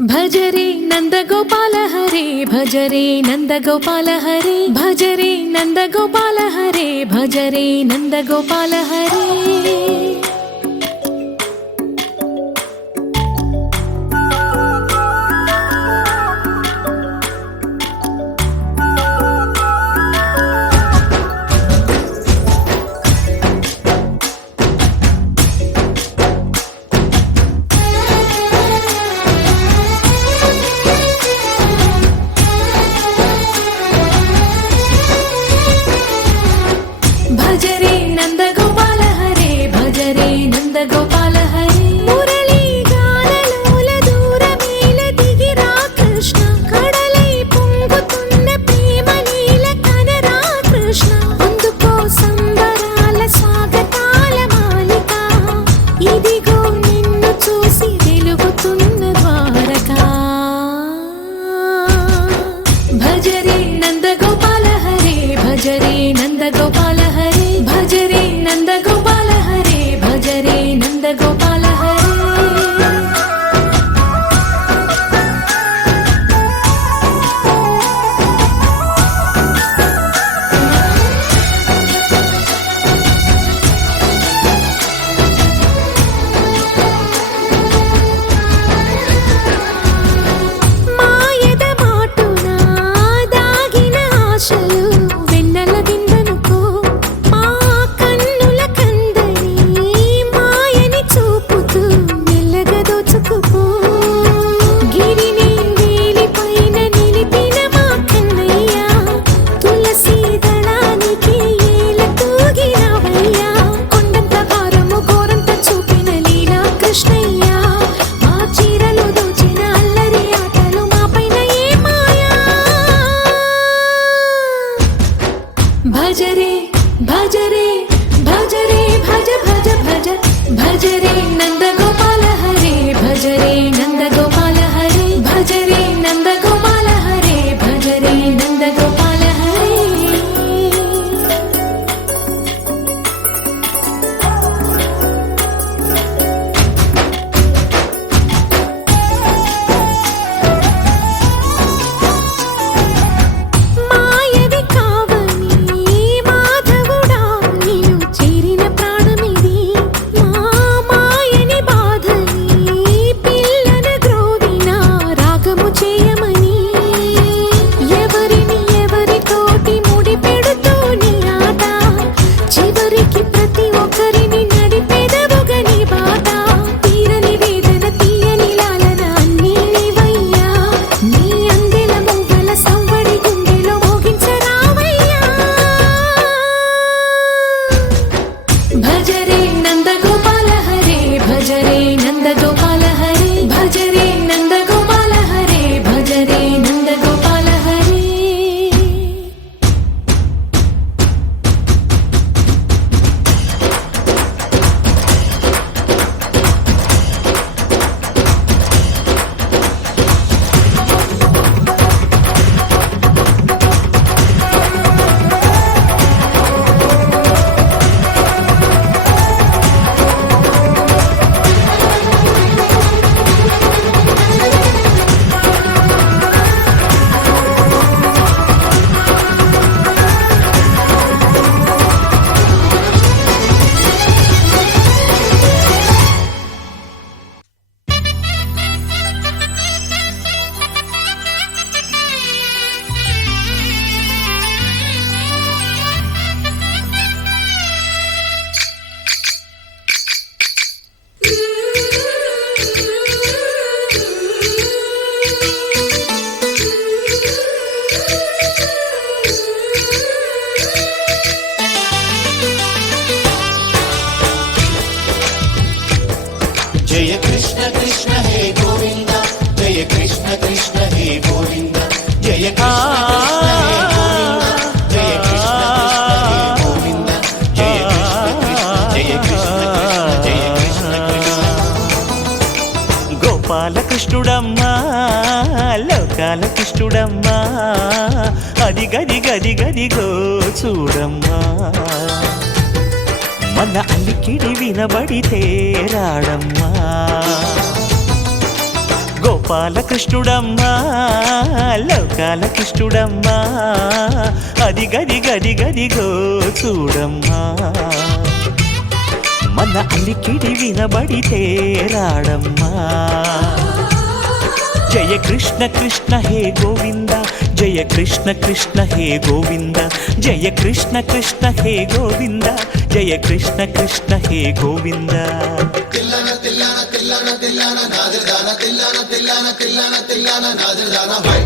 భజరే నందగోపాల హరే భజరే నందగోపాల హరే భజరే నందగోపాల హరే భజరే నందగోపాల హరే భజరే నందగోపాల హరే భజరే నందగోపాల హరే మురళీ గానలోల దూరమేల దిగిరా కృష్ణ కడలై పొంగుతున్న ప్రేమ నీల కనరా కృష్ణ అందుకో సంబరాల స్వాగతాల మాలిక ఇదిగో నిన్ను చూసి వెలుగుతున్న ద్వారకా భజరే నందగోపాల హరే భజరే నందగోపాల హరే భజరే నందగోపాల హరే భజరే నందగోపాల హరే మాయద మాటున దాగిన ఆశలు వెన్నెల దిందనుకో మా కన్నుల కందని మాయని చూపుతూ మెల్లగా దోచుకుపో గిరిని వేలిపైన నిలిపిన మా కన్నయ్య తులసి దళానికి ఏల తూగినవయ్యా కొండంత భారము కోరంత చూపిన లీలా కృష్ణయ్య మా చీరలు దోచిన అల్లరి ఆటలు మాపైన ఏ మాయా భజరే భజరే భజరే భజ భజ భజ భజరే నందగోపాల హరే భజరే నందగోపాల హరే భజరే నందగోపాల హరే భజరే నందగోపాల హరే మాయవి కావని మాధవుడా నిన్ను చేరిన ప్రాణమిది మా మాయని బాధని పిల్లన గ్రోవిన రాగము చేయమని ఎవరిని ఎవరితోటి ముడి పెడుతూ నీ ఆట చివరికి ప్రతి ఒక్కరిని నడిపెదవుగని బాట తీరని వేదన తీయని లాలన అన్నీ నీవయ్యా నీ అందెల మూగల సంవడి గుండెలో మోగించరావయ్యా భజరే నందగోపాల హరే భజరే నందగోపాల హరే భజరే నందగోపాల హరే భజరే నందగోపాల హరే जय कृष्ण कृष्ण हे गोविंद जय कृष्ण कृष्ण हे गोविंद जय कृष्ण कृष्ण हे गोविंद जय कृष्ण कृष्ण हे गोविंद जय कृष्ण कृष्ण जय कृष्ण कृष्ण గోపాల కృష్ణుడమ్మా లోకాల కృష్ణుడమ్మా అది గది గది గదిగో చూడమ్మా మన అలికిడి వినబడితే రాడమ్మా గోపాలకృష్ణుడమ్మా లోకాల కృష్ణుడమ్మా అది గది గది గదిగో చూడమ్మా మన అలికిడి వినబడితే రాడమ్మా జయ కృష్ణ కృష్ణ హే గోవింద జయ కృష్ణ కృష్ణ హే గోవింద జయ కృష్ణ కృష్ణ హే గోవింద జయ కృష్ణ కృష్ణ హే గోవింద తిల్లన తిల్లన తిల్లన తిల్లన నాదిర్దాన తిల్లన తిల్లన తిల్లన తిల్లన నాదిర్దాన హై